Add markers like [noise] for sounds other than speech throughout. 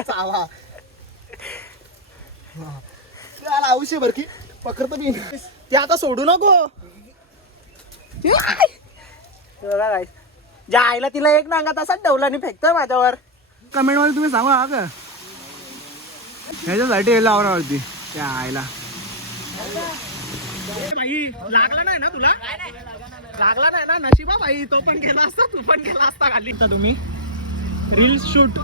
चावा. त्याला औषध बर की. पकडतो मी. ते आता सोडू नको. ज्या आईला तिला एक नांगा तसाच ठेवला आणि फेकतोय माझ्यावर. कमेंटमध्ये तुम्ही सांगा हा का? ह्याच्यासाठी यायला आवरावरती त्या आईला. भाई लागला नाही ना तुला? लागला नाही ना नशिबा भाई तो पण गेला असता तू पण गेला असता खाली. तुम्ही. Reels shoot.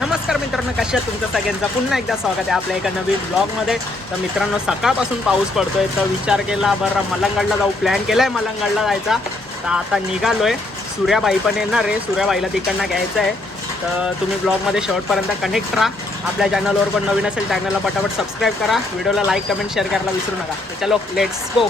नमस्कार मित्रांनो कशा आहेत तुमचं सगळ्यांचं? पुन्हा एकदा स्वागत आहे आपल्या एका नवीन ब्लॉगमध्ये तर मित्रांनो सकाळपासून पाऊस पडतोय तर विचार केला बरं मलंगडला जाऊ. प्लॅन केलाय मलंगडला जायचा. तर आता निघालोय. सूर्याबाई पण येणार आहे. सूर्याबाईला तिकडनं घ्यायचं आहे तर तुम्ही ब्लॉगमध्ये शेवटपर्यंत कनेक्ट राहा. आपल्या चॅनलवर पण नवीन असेल चॅनलला पटापट सबस्क्राईब करा. व्हिडिओला लाईक कमेंट शेअर करायला विसरू नका. तर चलो लेट्स गो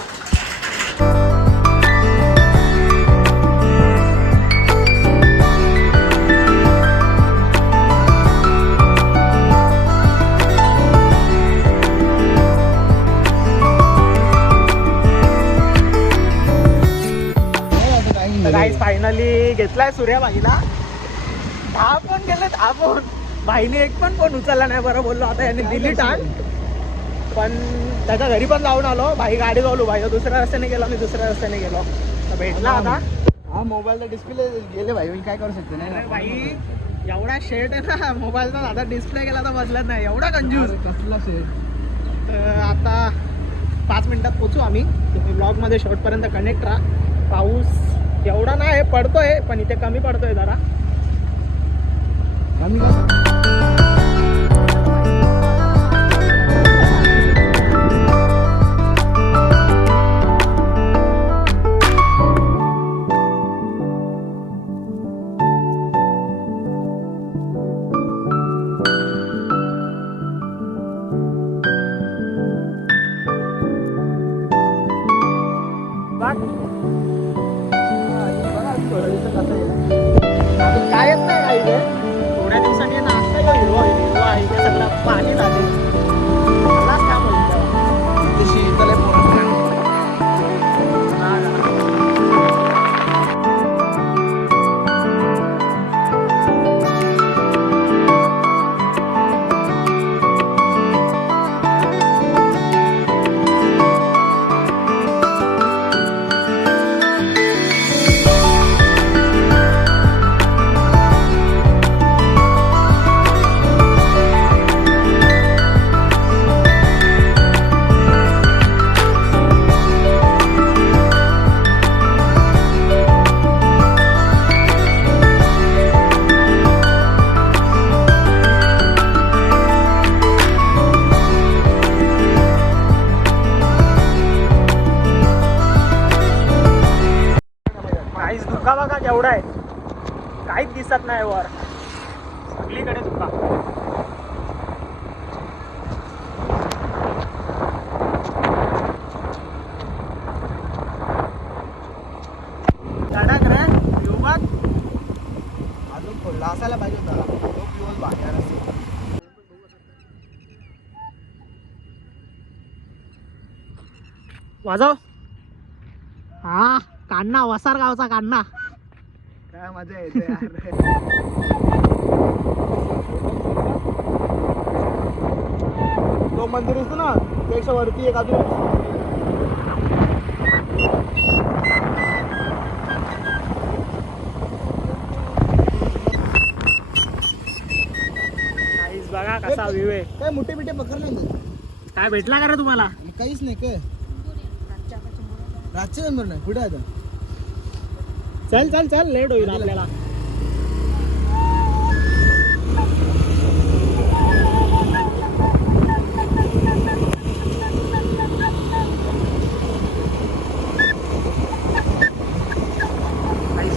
फायनली घेतलाय सूर्या भाजीला फोन केले दहा फोन. भाईने एक पण फोन उचलला नाही बरं बोललो आता याने दिली टाण पण त्याच्या घरी पण जाऊन आलो भाई गाडी जाऊलो भाई दुसऱ्या रस्त्याने गेलो मी दुसऱ्या रस्त्याने गेलो. तर भेटला आता. हा मोबाईलचा डिस्प्ले गेले भाई मी काय करू शकतो? नाही भाई एवढा शेट आहे ना मोबाईलचा आता डिस्प्ले केला तर बदलत नाही एवढा कंज्यूस कसला शेट तर आता पाच मिनिटात पोचू आम्ही. तुम्ही ब्लॉगमध्ये शेवटपर्यंत कनेक्ट राहा. पाऊस एवढा नाही पडतोय पण इथे कमी पडतोय जरा. आम्ही बघा केवढा आहे. काहीच दिसत नाही वर. सगळीकडे धुका कडक रे view अजून खोलला असायला पाहिजे होता. खूप दिवस बाहेर असेल वाजव. हा कान्ना वसार गावचा कान्ना काय मजा येते यार. तो मंदिर दिसतो ना त्याच्या वरती एक अजून बघा कसा व्ह्यू आहे. काय मोठे बिठे पकड नाही? काय भेटला का रे तुम्हाला? काहीच नाही काय? रातचे नंबर नाही कुठे आता? चल चल चल लेट होईल आपल्याला.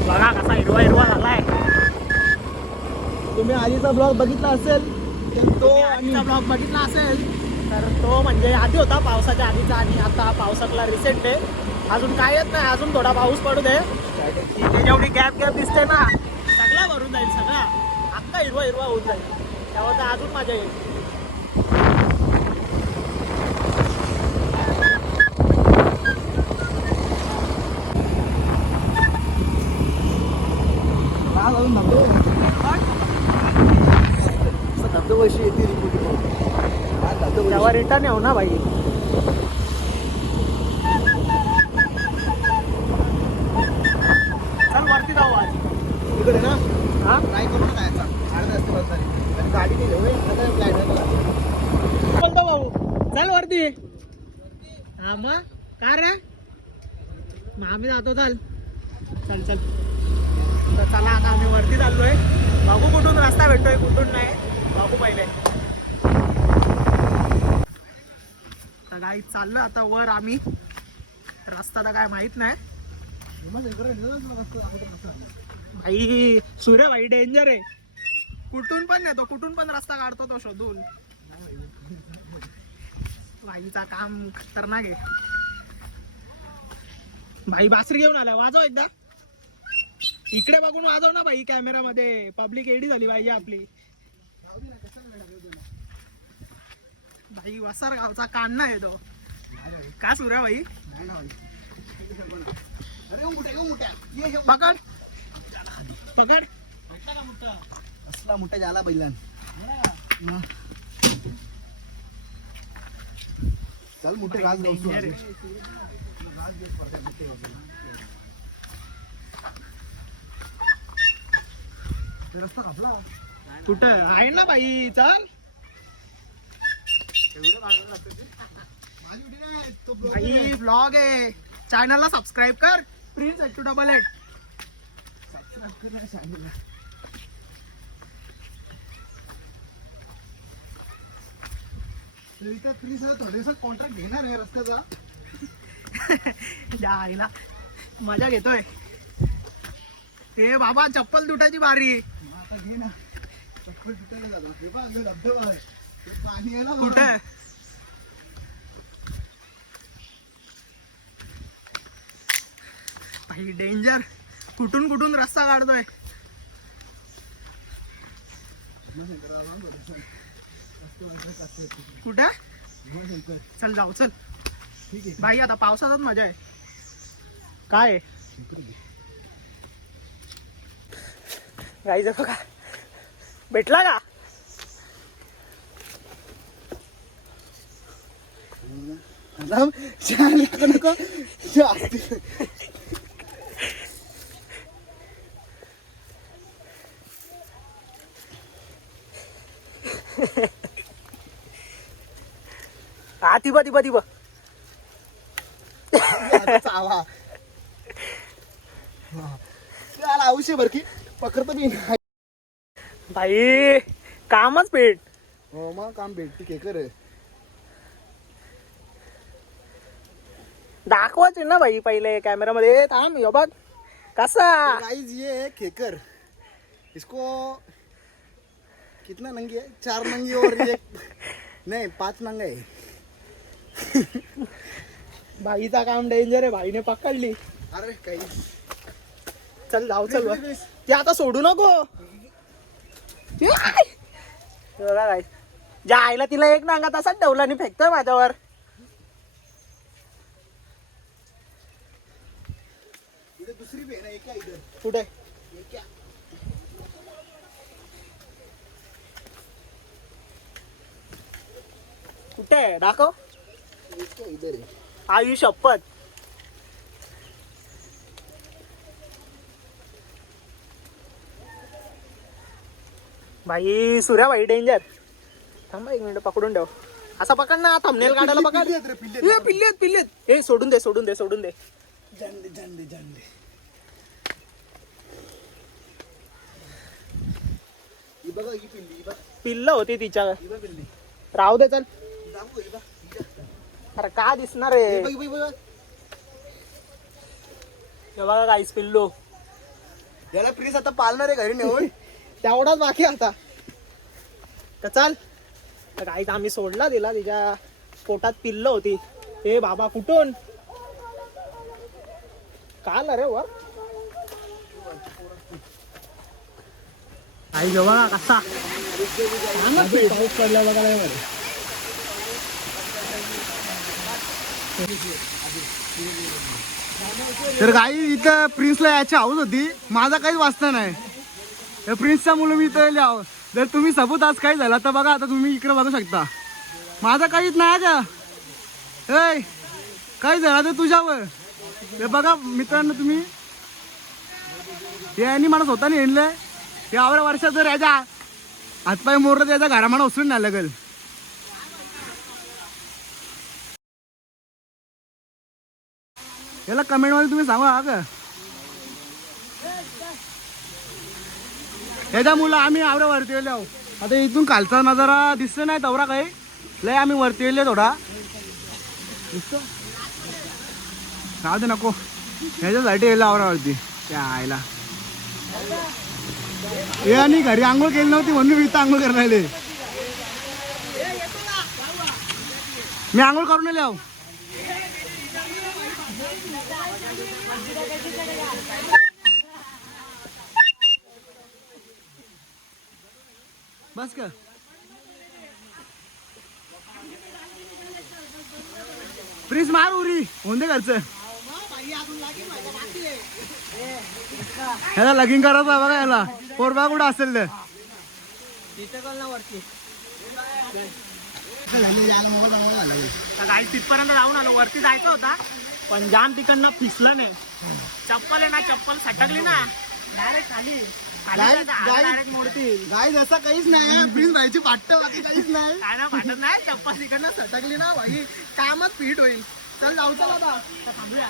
बघा कसा हिरवा हिरवा झालाय. तुम्ही आधीचा ब्लॉग बघितला असेल तर तो आणि ब्लॉग बघितला असेल तर तो म्हणजे आधी होता पावसाच्या आधीचा आणि आता पावसातला रिसेंट आहे. अजून काय येत नाही अजून थोडा पाऊस पडू दे. तिथे जेवढी गॅप गॅप दिसते ना सगळा भरून जाईल सगळा. अख्खा हिरवा हिरवा होऊन जाईल. तेव्हा तर अजून मजा येईल. धबधबाशी येते रिपोर्ट तेव्हा रिटर्न येऊ ना भाई. मग काय रे? मग आम्ही जातो चाल. चल चल. तर चला आता आम्ही वरती चाललोय. बाबू कुठून रस्ता भेटतोय? कुठून नाही. बाबू पहिले. तर चाललं आता वर आम्ही. रस्ता तर काय माहीत नाही. भाई सूर्य भाई डेंजर आहे. कुठून पण येतो कुठून पण रस्ता काढतो तो शोधून. भाईचा काम खतरनाक आहे. भाई बासरी घेऊन आला वाजव एकदा. इकडे बघून वाजव ना भाई कॅमेरामध्ये. पब्लिक एडी झाली पाहिजे आपली. भाई वसर गावचा कान्ना येतो का सूर्या भाई? पकड. पकड. असला मोठा झाला बैलान मग. चल मोठे राज गावसू Danger. आज. ते रस्ता कापला कुठं? आहे ना भाई चल. ब्लॉग आहे. चॅनलला सबस्क्राईब कर. Prince eight two double eight Subscribe कर ना तर इथं प्लीज थोडेसा कॉन्ट्रॅक्ट घेणार आहे रस्त्याचा. [laughs] त्या आईला. मजा घेतोय. हे बाबा चप्पल तुटायची बारी. मग आता घे ना. चप्पल तुटायला जातो. हे बघ, धबधबा आहे. ते पाणी आहे ना कुठं? भाई डेंजर कुठून कुठून रस्ता काढतोय? कुठं? चल जाऊ चल. भाई आता पावसातच मजा आहे. काय गाई गाईचं का भेटला का? नको चावा हा. ते आला औषध भर की. पकडतो मी. नाही. भाई कामच पेट हो मग काम भेटते केकर आहे दाखवायचे ना भाई पहिले कॅमेरामध्ये थांब यो बघ. कसा? गाइस ये है केकर इसको कितना नंगी है चार नंगी और ये [laughs] नहीं पांच नंगा है भाईचा काम डेंजर आहे भाईने पकडली. अरे काही चल जाऊ चल वर. ते आता सोडू नको. ते ज्या आईला तिला एक नांगा तसाच ठेवला आणि फेकतोय माझ्यावर. दूसरी है इधर कुठे? कुठे आहे? दाखव. इधर है आई शपथ. भाई सूर्या भाई डेंजर थांबा एक मिनिट पकडून ठेव. असा पकड ना थंबनेल काढायला पकड. पिल्ली पिल्ली ए सोडून दे सोडून दे सोडून दे. ही बघा ही पिल्ली ही होती तिच्या. ही राहू दे चल. ही ही बघ. अरे का दिसणार ही आहे? बघ, ही बघ, ही बघ. हे बघा काहीच पिल्लो. याला प्लीज आता पालणार आहे घरी नेऊन. [laughs] तेवढाच बाकी आता तर चाल. तर काहीच आम्ही सोडला दिला तिच्या पोटात पिल्ल होती. ए बाबा कुठून? काल अरे वर? आई जेव्हा कसा पाऊस पडला बघा नाही मध्ये तर काही इथं प्रिन्सला याची हाऊस होती. माझा काहीच वाचता नाही. तर प्रिन्सच्या मुलं मी इथं लिहाव. जर तुम्ही सबूत आज काय झाला तर बघा आता तुम्ही इकडे बघू शकता. माझं काहीच नाही का ऐ काही झालं तर तुझ्यावर. हे बघा मित्रांनो तुम्ही. हे यांनी मला स्वतःने हिंडलंय यावर वर्षात जर याच्या हातपाय मोरलं त्याचा घरामाना उचलून नाही लागेल. याला कमेंटमध्ये तुम्ही सांगा हा का याच्या मुलं आम्ही आवऱ्या वरती येले आहो आता इथून खालचा नजारा दिसत नाही तवरा काही. लय आम्ही वरती येले थोडा. दिसतो? राहू दे नको. ह्याच्यासाठी आवरा आवरावरती त्या आईला. हे आणि घरी आंघोळ केली नव्हती म्हणून मी इथं आंघोळ करायला आले. मी आंघोळ करून आले. आहो बस का प्लीज मार उरी. होऊन दे घरचं. ह्याला लगीन करायचं आहे बघा याला पोरबा कुठं असेल तर गाडी तिथपर्यंत जाऊन आलो. वरती जायचं होता. पण जाम तिकडनं फिसलं नाही. चप्पल आहे ना चप्पल सटकली ना. डायरेक्ट खाली. Guys, guys. डायरेक्ट मोडतील गाय जसं काहीच नाही प्लीज व्हायची पाट्ट बाकी काहीच नाही. काय ना नाही. चप्पल तिकडनं सटकली ना भाई. कामच फिट होईल. चल जाऊ चल आता. थांबूया.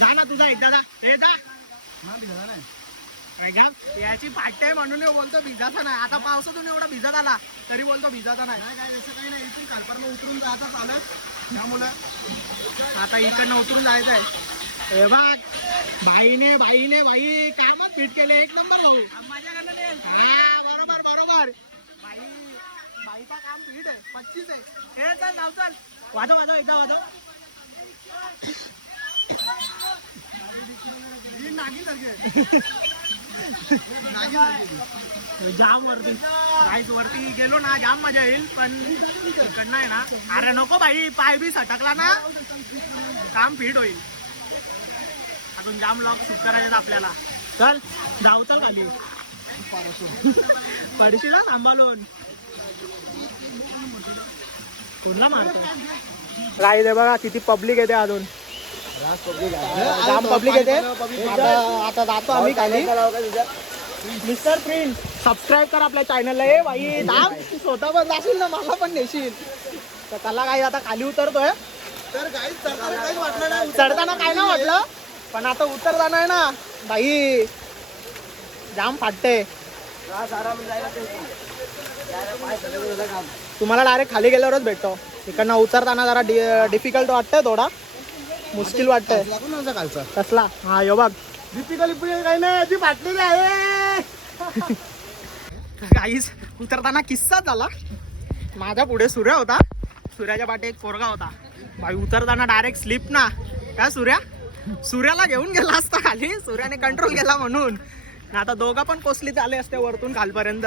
जा ना तुझा एकदा जा. हे जा. काय का? याची पाट्ट आहे म्हणून बोलतो भिजाचा नाही. आता पावसातून एवढा भिजत आला तरी बोलतो भिजाचा नाही. काय जसं काही नाही. इथून खालपर्यंत उतरून जायचं चालत त्यामुळं आता इकडनं उतरून जायचं आहे हे बघ बाईने बाईने बाई कामच फिट केले? एक नंबर भाऊ. हा बरोबर बरोबर. बाई बाईचा काम फिट आहे. पच्चीस आहे. हे चल नाव चल. वाजव वाजव एकदा वाजव. नागी सारखी [laughs] जाम वरती गाईच वरती गेलो ना जाम मजा येईल पण इकडनं आहे ना अरे नको बाई पाय बी सटकला ना. काम फिट होईल. अजून जाम लॉक शूट करायचं आपल्याला. चल जाऊ चल खाली. पडशील ना सांभाळून. कुठला मारतो गाई दे बघा किती पब्लिक येते अजून. जाम पब्लिक येते. आता आता जातो आम्ही खाली. मिस्टर सबस्क्राईब कर आपल्या चॅनलला बाई स्वतः पण जाशील ना मला पण नेशील. तर त्याला काही आता खाली उतरतोय. तर चढताना काहीच वाटलं नाही. चढताना काय ना वाटलं? पण आता उतरताना आहे ना बाई जाम फाटते तुम्हाला डायरेक्ट खाली गेल्यावरच भेटतो. इकडनं उतरताना जरा डिफिकल्ट वाटतंय थोडा. मुश्किल वाटतंय. लागून नव्हता कालचा. कसला? हा यो बघ. दीपिका लिपिका काही नाही ती फाटलेली आहे. [laughs] काहीच उतरताना किस्सा झाला. माझ्या पुढे सूर्य होता. सूर्याच्या पाठी एक पोरगा होता. भाई उतरताना डायरेक्ट स्लिप ना. काय सूर्या? सूर्याला घेऊन गेला असता खाली. सूर्याने कंट्रोल केला म्हणून. आता दोघं पण कोसलीत आले असते वरतून खालपर्यंत.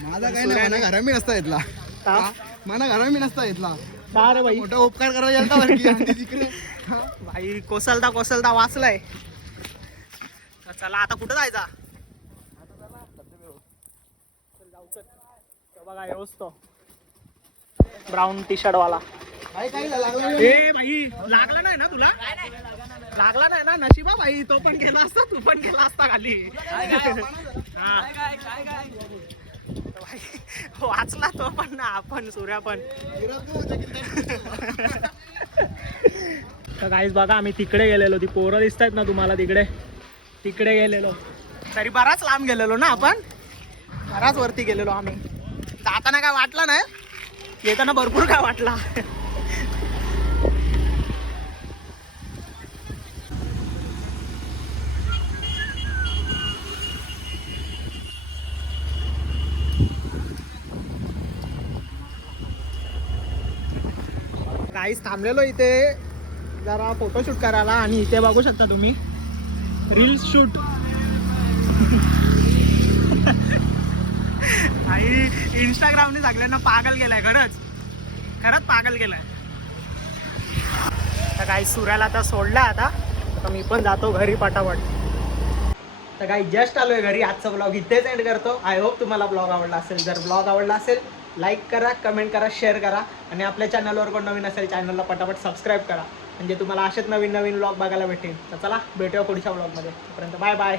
माझा काही नाही घरा मी नसता येतला का? मला घरा मी नसता येतला का रे भाई मोठा उपकार करायला भाई कोसलता कोसलता वाचलाय. चला आता कुठं जायचा? बघा येऊच तो ब्राऊन टी शर्ट वाला. लागलं ए भाई लागला नाही ना तुला? लागला नाही ना? नशिबा भाई तो पण गेला असता तू पण गेला असता खाली. वाचला तो पण ना आपण सूर्या पण. तर काहीच बघा आम्ही तिकडे गेलेलो. ती पोरं दिसत आहेत ना तुम्हाला तिकडे? तिकडे गेलेलो. तरी बराच लांब गेलेलो ना आपण? बराच वरती गेलेलो आम्ही. जाताना काय वाटलं नाही? येताना भरपूर काय वाटला? काहीच थांबलेलो इथे. जरा फोटोशूट करायला आणि इथे बघू शकता तुम्ही. रील्स शूट आणि इंस्टाग्रामने सगळ्यांना पागल गेलाय खरंच. खरंच पागल गेलाय तर काही सुराला आता सोडला आता. तर मी पण जातो घरी पटापट. तर काही जस्ट आलोय घरी. आजचा ब्लॉग इथेच एंड करतो. आय होप तुम्हाला ब्लॉग आवडला असेल. जर ब्लॉग आवडला असेल लाईक करा कमेंट करा शेअर करा. आणि आपल्या चॅनलवर कोण नवीन असेल चॅनलला पटापट सबस्क्राईब करा. म्हणजे तुम्हाला असेच नवीन नवीन ब्लॉग बघायला भेटेल. तर चला भेटूया पुढच्या ब्लॉगमध्ये तोपर्यंत बाय बाय